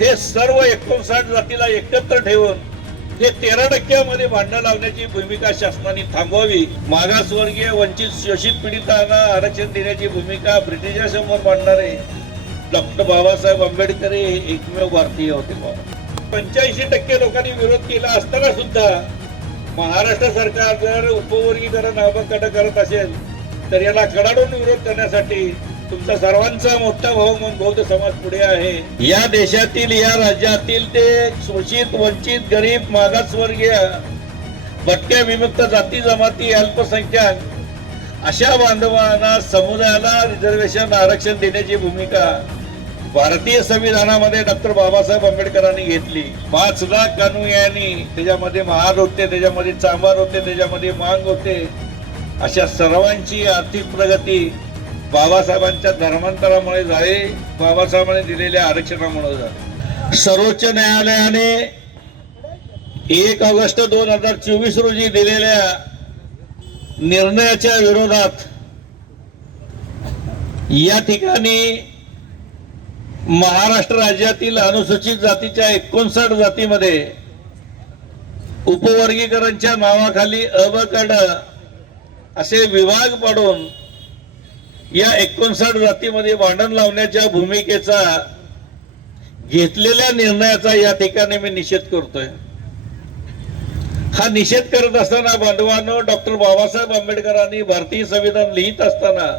हे सर्व 59 जातीला एकत्र ठेवून हे 13% भांडण लावण्याची भूमिका शासनाने थांबवावी. मागासवर्गीय वंचित शोषित पीडितांना आरक्षण देण्याची भूमिका ब्रिटिशांसमोर मांडणारे डॉक्टर बाबासाहेब आंबेडकर हे एकमेव भारतीय होते. 85% लोकांनी विरोध केला असताना सुद्धा महाराष्ट्र सरकार जर उपवर्गीकरण अबकडे करत असेल तर याला कडाडून विरोध करण्यासाठी तुमचा सर्वांचा मोठा भाऊ म्हणून बौद्ध समाज पुढे आहे. या देशातील या राज्यातील ते शोषित वंचित गरीब मागासवर्गीय भटक्या विमुक्त जाती जमाती अल्पसंख्याक अशा बांधवांना समुदायाला रिझर्वेशन आरक्षण देण्याची भूमिका भारतीय संविधानामध्ये डॉक्टर बाबासाहेब आंबेडकरांनी घेतली. 5 लाख अनुयायांनी त्याच्यामध्ये महार होते, त्याच्यामध्ये चांभार होते, त्याच्यामध्ये मांग होते. अशा सर्वांची आर्थिक प्रगती बाबासाहेबांच्या धर्मांतरामुळे झाली, बाबासाहेबांनी दिलेल्या आरक्षणामुळे झाली. सर्वोच्च न्यायालयाने 1 ऑगस्ट 2024 रोजी दिलेल्या निर्णयाच्या विरोधात या ठिकाणी महाराष्ट्र राज्यातील अनुसूचित जातीच्या 59 जातीमध्ये उपवर्गीकरणच्या नावाखाली अबकड असे विभाग पाडून या 59 जातीमध्ये भांडण लावण्याच्या भूमिकेचा घेतलेल्या निर्णयाचा या ठिकाणी मी निषेध करतोय. हा निषेध करत असताना बांधवांनो, डॉक्टर बाबासाहेब आंबेडकरांनी भारतीय संविधान लिहित असताना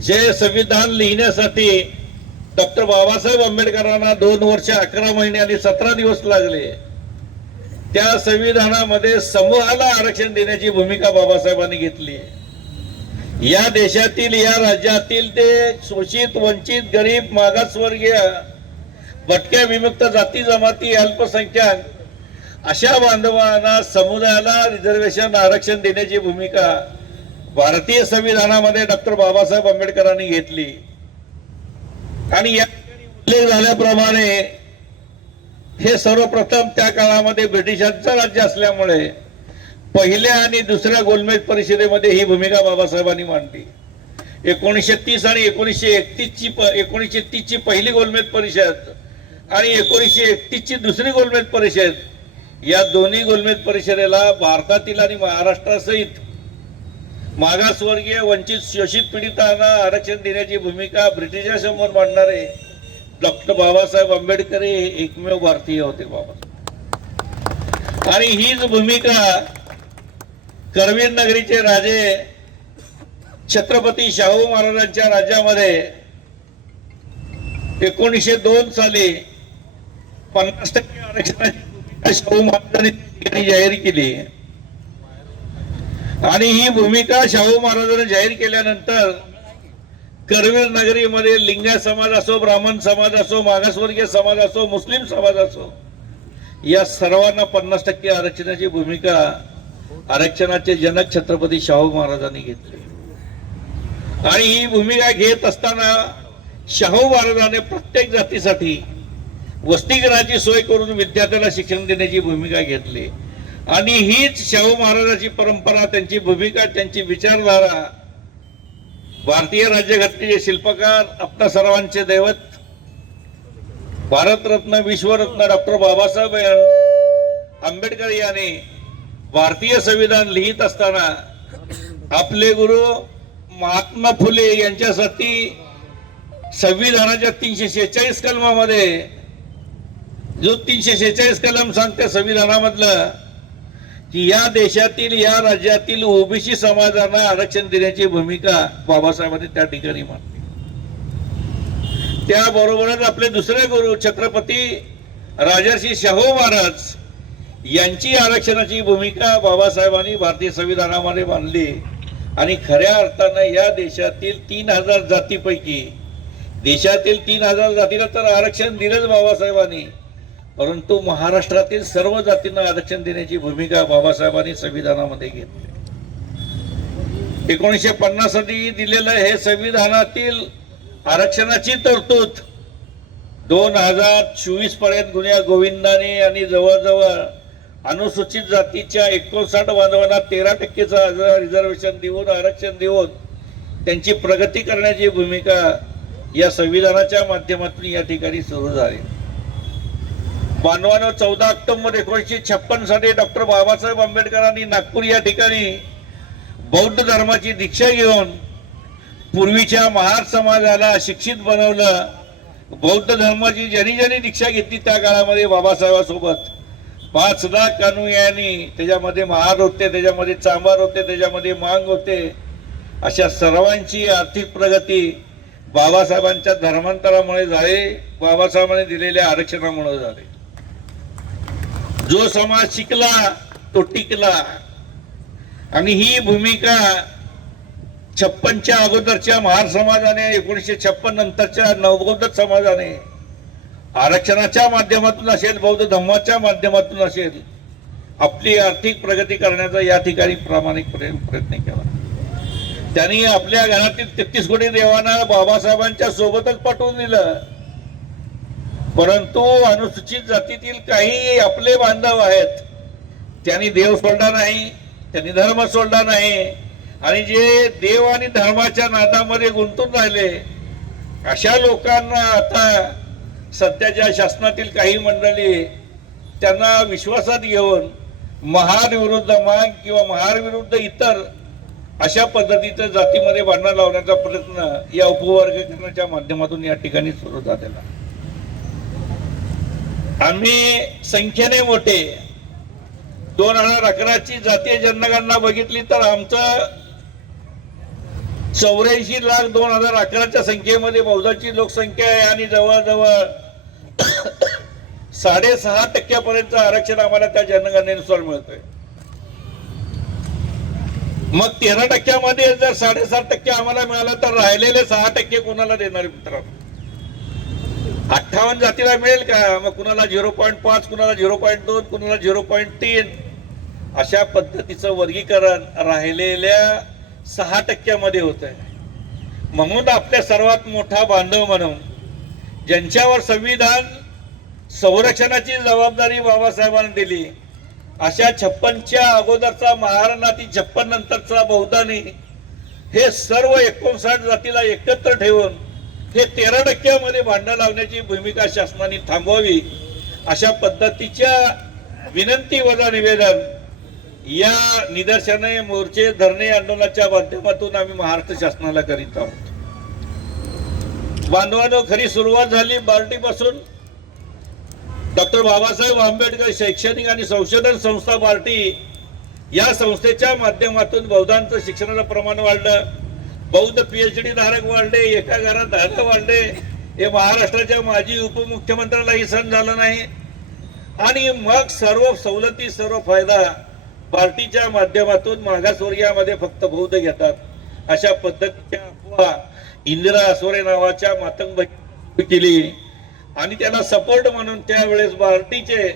जे संविधान लिहिण्यासाठी डॉक्टर बाबासाहेब आंबेडकरांना 2 वर्ष 11 महिने आणि 17 दिवस लागले, त्या संविधानामध्ये समूहाला आरक्षण देण्याची भूमिका बाबासाहेबांनी घेतली. या देशातील या राज्यातील ते शोषित वंचित गरीब मागासवर्गीय भटक्या विमुक्त जाती जमाती अल्पसंख्याक अशा बांधवांना समुदायाला रिझर्वेशन आरक्षण देण्याची भूमिका भारतीय संविधानामध्ये डॉक्टर बाबासाहेब आंबेडकरांनी घेतली. आणि या उल्लेख झाल्याप्रमाणे हे सर्वप्रथम त्या काळामध्ये ब्रिटिशांचं राज्य असल्यामुळे पहिल्या आणि दुसऱ्या गोलमेज परिषदेमध्ये ही भूमिका बाबासाहेबांनी मांडली. 1930 आणि 1930 ची पहिली गोलमेज परिषद आणि 1931 ची दुसरी गोलमेज परिषद, या दोन्ही गोलमेज परिषदेला भारतातील आणि महाराष्ट्रासहित मागासवर्गीय वंचित शोषित पीडितांना आरक्षण देण्याची भूमिका ब्रिटिशांसमोर मांडणारे डॉक्टर बाबासाहेब आंबेडकर हे एकमेव भारतीय होते. आणि हीच भूमिका करवीर नगरीचे राजे छत्रपती शाहू महाराजांच्या राज्यामध्ये 1902 साली 50% आरक्षणाची भूमिका शाहू महाराजांनी जाहीर केली. आणि ही भूमिका शाहू महाराजांनी जाहीर केल्यानंतर करवीर नगरीमध्ये लिंगायत समाज असो, ब्राह्मण समाज असो, मागासवर्गीय समाज असो, मुस्लिम समाज असो, या सर्वांना 50% आरक्षणाची भूमिका आरक्षणाचे जनक छत्रपती शाहू महाराजांनी घेतली. आणि ही भूमिका घेत असताना शाहू महाराजांनी प्रत्येक जातीसाठी वसतिगृहाची सोय करून विद्यार्थ्यांना शिक्षण देण्याची भूमिका घेतली. आणि हीच शाहू महाराजांची परंपरा, त्यांची भूमिका, त्यांची विचारधारा भारतीय राज्यघटनेचे शिल्पकार, आपल्या सर्वांचे दैवत, भारतरत्न विश्वरत्न डॉक्टर बाबासाहेब आंबेडकर यांनी भारतीय संविधान लिहित असताना आपले गुरु महात्मा फुले यांच्यासाठी संविधानाच्या 346 कलमामध्ये जो 346 कलम सांगते संविधानामधलं की या देशातील या राज्यातील ओबीसी समाजाला आरक्षण देण्याची भूमिका बाबासाहेबांनी त्या ठिकाणी मांडली. त्याबरोबरच आपले दुसरे गुरु छत्रपती राजर्षी शाहू महाराज यांची आरक्षणाची भूमिका बाबासाहेबांनी भारतीय संविधानामध्ये मांडली. आणि खऱ्या अर्थानं या देशातील 3000 जातीपैकी देशातील 3000 जातीला तर आरक्षण दिलंच बाबासाहेबांनी, परंतु महाराष्ट्रातील सर्व जातींना आरक्षण देण्याची भूमिका बाबासाहेबांनी संविधानामध्ये घेतली. 1950 साली दिलेलं हे संविधानातील आरक्षणाची तरतूद 2024 पर्यंत गुन्ह्या गोविंदाने आणि जवळजवळ अनुसूचित जातीच्या 59 बांधवांना 13% रिझर्वेशन देऊन आरक्षण देऊन त्यांची प्रगती करण्याची भूमिका या संविधानाच्या माध्यमातून या ठिकाणी सुरू झाली. बांधवांनो 14 ऑक्टोबर 1956 साली डॉक्टर बाबासाहेब आंबेडकरांनी नागपूर या ठिकाणी बौद्ध धर्माची दीक्षा घेऊन पूर्वीच्या महार समाजाला शिक्षित बनवलं. बौद्ध धर्माची ज्यांनी दीक्षा घेतली त्या काळामध्ये बाबासाहेबांसोबत 5 लाख अनुयायांनी, त्याच्यामध्ये महार होते, त्याच्यामध्ये चांभार होते, त्याच्यामध्ये मांग होते, अशा सर्वांची आर्थिक प्रगती बाबासाहेबांच्या धर्मांतरामुळे झाली, बाबासाहेबांनी दिलेल्या आरक्षणामुळे झाली. जो समाज शिकला तो टिकला. आणि ही भूमिका 56च्या अगोदरच्या महार समाजाने, 1956 नंतरच्या नवबौद्ध समाजाने आरक्षणाच्या माध्यमातून असेल, बौद्ध धर्माच्या माध्यमातून असेल, आपली आर्थिक प्रगती करण्याचा या ठिकाणी प्रामाणिक प्रयत्न केला. त्यांनी आपल्या घरातील 33 कोटी देवांना बाबासाहेबांच्या सोबतच पाठवून दिलं. परंतु अनुसूचित जातीतील काही आपले बांधव आहेत, त्यांनी देव सोडला नाही, त्यांनी धर्म सोडला नाही, आणि जे देव आणि धर्माच्या नादामध्ये गुंतून राहिले अशा लोकांना आता सध्याच्या शासनातील काही मंडळी त्यांना विश्वासात घेऊन महार विरुद्ध मांग किंवा महार विरुद्ध इतर अशा पद्धतीचं जातीमध्ये भांडण लावण्याचा प्रयत्न या उपवर्गीकरणाच्या माध्यमातून या ठिकाणी सुरू झालेला. आम्ही संख्येने मोठे 2011ची जातीय जनगणना बघितली तर आमचं 84 लाख 2011च्या संख्येमध्ये बौद्धाची लोकसंख्या आहे आणि जवळजवळ 6.5% आरक्षण आम्हाला त्या जनगणनेनुसार मिळतंय. मग 13% जर 7.5% आम्हाला मिळालं तर राहिलेले 6% कोणाला देणार मित्रांनो? 58 जातीला मिळेल का? मग कुणाला 0.5, कुणाला 0.2, कुणाला 0.3 अशा पद्धतीचं वर्गीकरण राहिलेल्या 6% होत आहे. म्हणून आपल्या सर्वात मोठा बांधव म्हणून ज्यांच्यावर संविधान संरक्षणाची जबाबदारी बाबासाहेबांनी दिली, अशा 56च्या अगोदरचा महाराणाती 56 नंतरचा बौद्धांनी हे सर्व 59 जातीला एकत्र ठेवून हे 13% भांडण लावण्याची भूमिका शासनाने थांबवावी अशा पद्धतीच्या विनंती वजा निवेदन या निदर्शने, मोर्चे, धरणे, आंदोलनाच्या माध्यमातून आम्ही महाराष्ट्र शासनाला करीत आहोत. बांधवांनो, खरी सुरुवात झाली बार्टीपासून. डॉक्टर बाबासाहेब आंबेडकर शैक्षणिक आणि संशोधन संस्था बार्टी या संस्थेच्या माध्यमातून बौद्धांचं शिक्षणाचं प्रमाण वाढलं, बौद्ध PhD धारक वाढले, एका घरात 10 वाढले. हे महाराष्ट्राच्या माजी उपमुख्यमंत्र्यालाही सहन झालं नाही. आणि मग सर्व सवलती, सर्व फायदा बार्टीच्या माध्यमातून मागासवर्गीयामध्ये फक्त बौद्ध घेतात अशा पद्धतीच्या अफवा इंदिरा आसोरे नावाच्या मातंग केली. आणि त्याला सपोर्ट म्हणून त्यावेळेस बार्टीचे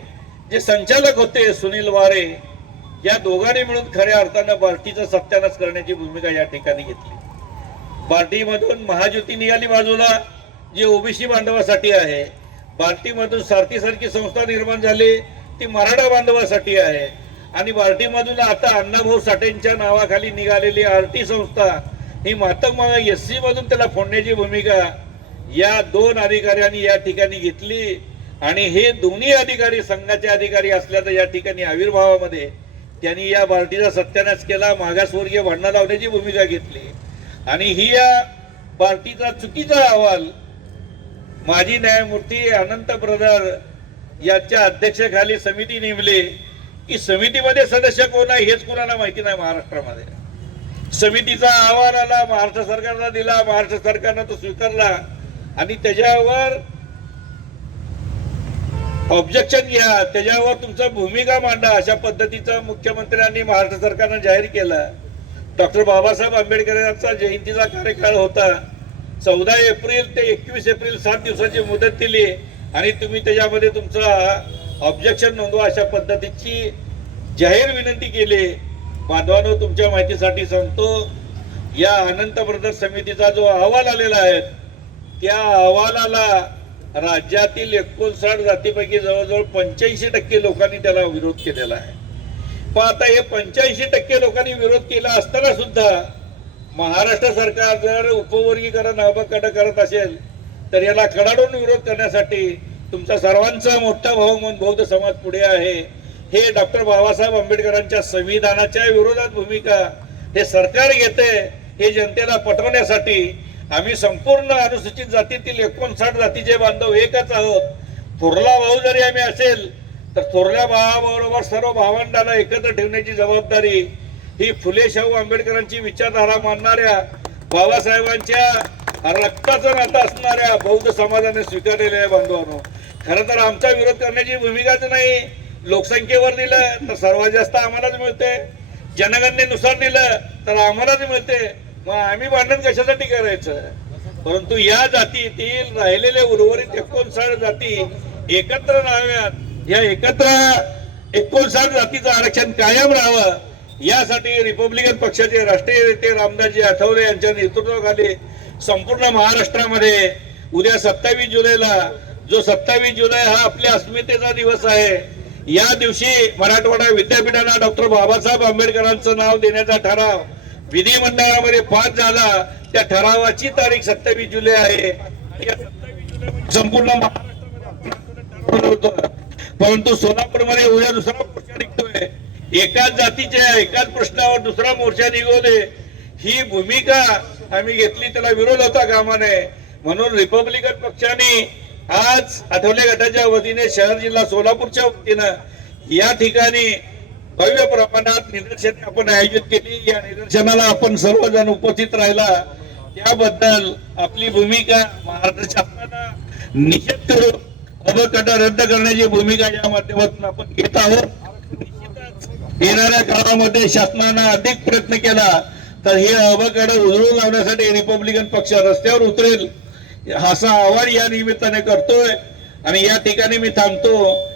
जे संचालक होते सुनील वारे, या दोघांनी मिळून खऱ्या अर्थानं बार्टीचा सत्यानाश करण्याची भूमिका या ठिकाणी घेतली. बार्टीमधून महाज्योती निघाली बाजूला, जी ओबीसी बांधवासाठी आहे. बार्टीमधून सारथीसारखी संस्था निर्माण झाली, ती मराठा बांधवासाठी आहे. आणि बार्टीमधून आता अण्णाभाऊ साठेंच्या नावाखाली निघालेली आरटी संस्था ही मातंग SC मधून त्याला फोडण्याची भूमिका या 2 अधिकाऱ्यांनी या ठिकाणी घेतली. आणि हे दोन्ही अधिकारी संघाचे अधिकारी असल्याचं या ठिकाणी आविर्भावामध्ये त्यांनी या बार्टीचा सत्यानाश केला, मागासवर्गीय भांडण लावण्याची भूमिका घेतली. आणि ही या बार्टीचा चुकीचा अहवाल माजी न्यायमूर्ती अनंत ब्रदर याच्या अध्यक्षतेखाली समिती नेमली. की समितीमध्ये सदस्य कोण आहे हेच कोणाला माहिती नाही महाराष्ट्रामध्ये. समितीचा अहवाल आला, महाराष्ट्र सरकारला दिला, महाराष्ट्र सरकारनं तो स्वीकारला आणि त्याच्यावर ऑब्जेक्शन घ्या, त्याच्यावर तुमचा भूमिका मांडा अशा पद्धतीचा मुख्यमंत्र्यांनी महाराष्ट्र सरकारनं जाहीर केलं. डॉक्टर बाबासाहेब आंबेडकर यांचा जयंतीचा कार्यकाळ होता. 14 एप्रिल ते 21 एप्रिल 7 दिवसाची मुदत दिली आणि तुम्ही त्याच्यामध्ये तुमचा ऑब्जेक्शन नोंदवा अशा पद्धतीची जाहीर विनंती केली. बांधवांनो, तुमच्या माहितीसाठी सांगतो, या अनंत ब्रदर समितीचा जो अहवाल आलेला आहे त्या अहवालाला राज्यातील 59 जातीपैकी जवळजवळ 85% लोकांनी त्याला विरोध केलेला आहे. पण आता हे 85% लोकांनी विरोध केला असताना सुद्धा महाराष्ट्र सरकार जर उपवर्गीकरण अबकडं करत असेल तर याला कडाडून विरोध करण्यासाठी तुमचा सर्वांचा मोठा भाऊ म्हणून बौद्ध समाज पुढे आहे. हे डॉक्टर बाबासाहेब आंबेडकरांच्या संविधानाच्या विरोधात भूमिका हे सरकार घेते, हे जनतेला पटवण्यासाठी आम्ही संपूर्ण अनुसूचित जातीतील 59 जातीचे बांधव एकच आहोत. थोरला भाऊ जरी आम्ही असेल तर थोरल्या भावाबरोबर सर्व भावंडाला एकत्र ठेवण्याची जबाबदारी ही फुले शाहू आंबेडकरांची विचारधारा मानणाऱ्या बाबासाहेबांच्या रक्ताचं नातं असणाऱ्या बौद्ध समाजाने स्वीकारलेले आहे. बांधवांनो, खरं तर आमचा विरोध करण्याची भूमिकाच नाही. लोकसंख्येवर दिलं तर सर्वात जास्त आम्हालाच मिळते, जनगणनेनुसार दिलं तर आम्हालाच मिळते, मग आम्ही भांडण कशासाठी करायचं. परंतु या जातीतील राहिलेले उर्वरित 59 जाती एकत्र राहाव्यात, या एकत्र 59 जातीचं आरक्षण कायम राहावं यासाठी रिपब्लिकन पक्षाचे राष्ट्रीय नेते रामदासजी आठवले यांच्या नेतृत्वाखाली संपूर्ण महाराष्ट्रामध्ये उद्या 27 जुलैला, जो 27 जुलै हा आपल्या अस्मितेचा दिवस आहे, या दिवशी मराठवाडा विद्यापीठाला डॉक्टर बाबासाहेब आंबेडकरांचं नाव देण्याचा ठराव विधिमंडळामध्ये पास झाला. त्या ठरावाची तारीख 27 जुलै आहे. या 27 जुलै संपूर्ण महाराष्ट्रामध्ये होतं, परंतु सोलापूरमध्ये उद्या दुसरा मोर्चा निघतोय. एकाच जातीच्या एकाच प्रश्नावर दुसरा मोर्चा निघवले, ही भूमिका आम्ही घेतली, त्याला विरोध होता कामा नये. म्हणून रिपब्लिकन पक्षाने आज आठवले गटाच्या वतीने शहर जिल्हा सोलापूरच्या वतीनं या ठिकाणी भव्य प्रमाणात निदर्शने आपण आयोजित केली. या निदर्शनाला आपण सर्वजण उपस्थित राहिला त्याबद्दल आपली भूमिका महाराष्ट्र शासनाला निषेध करून अबकाटा रद्द करण्याची भूमिका या माध्यमातून आपण घेत आहोत. निश्चितच येणाऱ्या काळामध्ये शासनानं अधिक प्रयत्न केला तर हे अबकाटा उधळून लावण्यासाठी रिपब्लिकन पक्ष रस्त्यावर उतरेल असा आवाहन या निमित्ताने करतोय. आणि या ठिकाणी मी थांबतो.